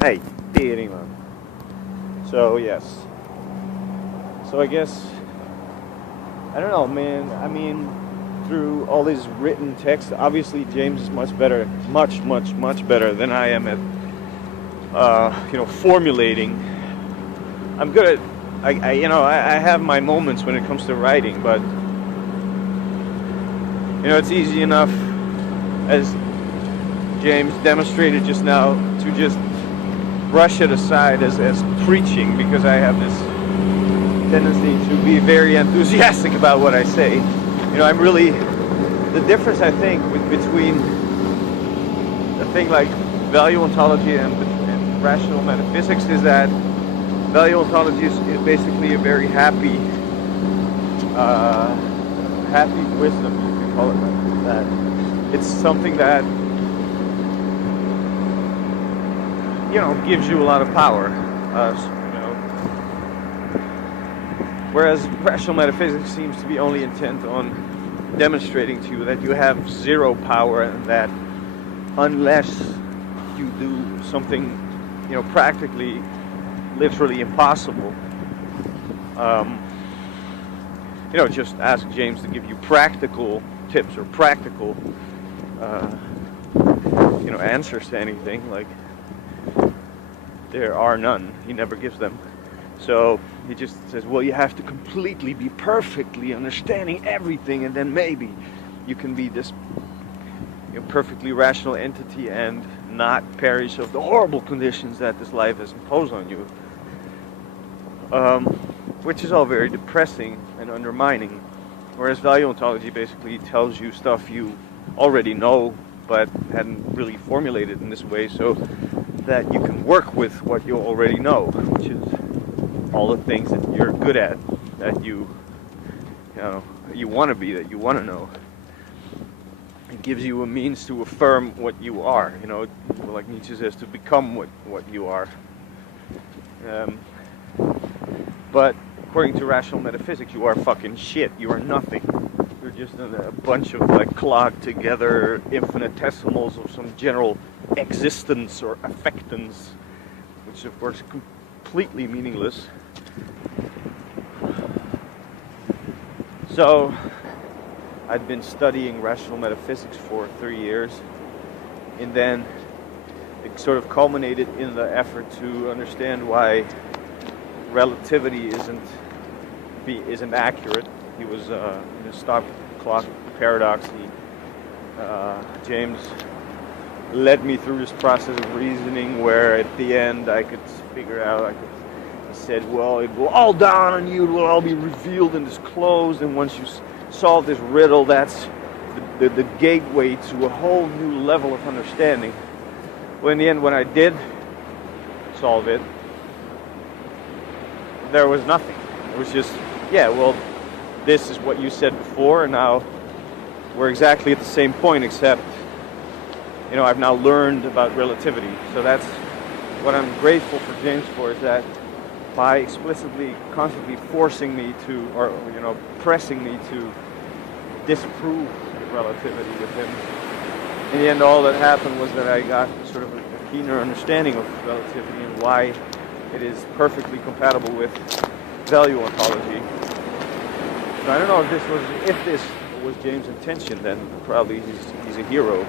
Hey, tering man. So yes. So I guess I don't know, man. I mean, through all these written text, obviously James is much better, much better than I am at, formulating. I'm good at, I have my moments when it comes to writing, but it's easy enough, as James demonstrated just now, to just brush it aside as preaching, because I have this tendency to be very enthusiastic about what I say. I'm really, the difference I think between a thing like value ontology and rational metaphysics is that value ontology is basically a very happy wisdom, you can call it like that. It's something that gives you a lot of power. Whereas rational metaphysics seems to be only intent on demonstrating to you that you have zero power, and that unless you do something, practically, literally impossible, just ask James to give you practical tips or practical, answers to anything. Like, there are none. He never gives them. So he just says, well, you have to completely be perfectly understanding everything, and then maybe you can be this perfectly rational entity and not perish of the horrible conditions that this life has imposed on you. Which is all very depressing and undermining. Whereas value ontology basically tells you stuff you already know, but hadn't really formulated in this way, so that you can work with what you already know, which is all the things that you're good at, that you want to be, that you want to know. It gives you a means to affirm what you are, like Nietzsche says, to become what you are. But according to rational metaphysics, you are fucking shit. You are nothing. You're just a bunch of clogged together infinitesimals of some general existence or affectance, which of course is completely meaningless. So I'd been studying rational metaphysics for 3 years, and then it sort of culminated in the effort to understand why relativity isn't accurate. He was in a stop clock paradox. James led me through this process of reasoning, where at the end I could figure out. He said, well, it will all dawn on you. It will all be revealed and disclosed. And once you solve this riddle, that's the gateway to a whole new level of understanding. Well, in the end, when I did solve it, there was nothing. It was just, this is what you said before, and now we're exactly at the same point, except, I've now learned about relativity. So that's what I'm grateful for James for, is that by explicitly, constantly forcing me to, or, pressing me to disprove relativity with him, in the end, all that happened was that I got sort of a keener understanding of relativity and why it is perfectly compatible with value ontology. So I don't know if this was James' intention, then probably he's a hero.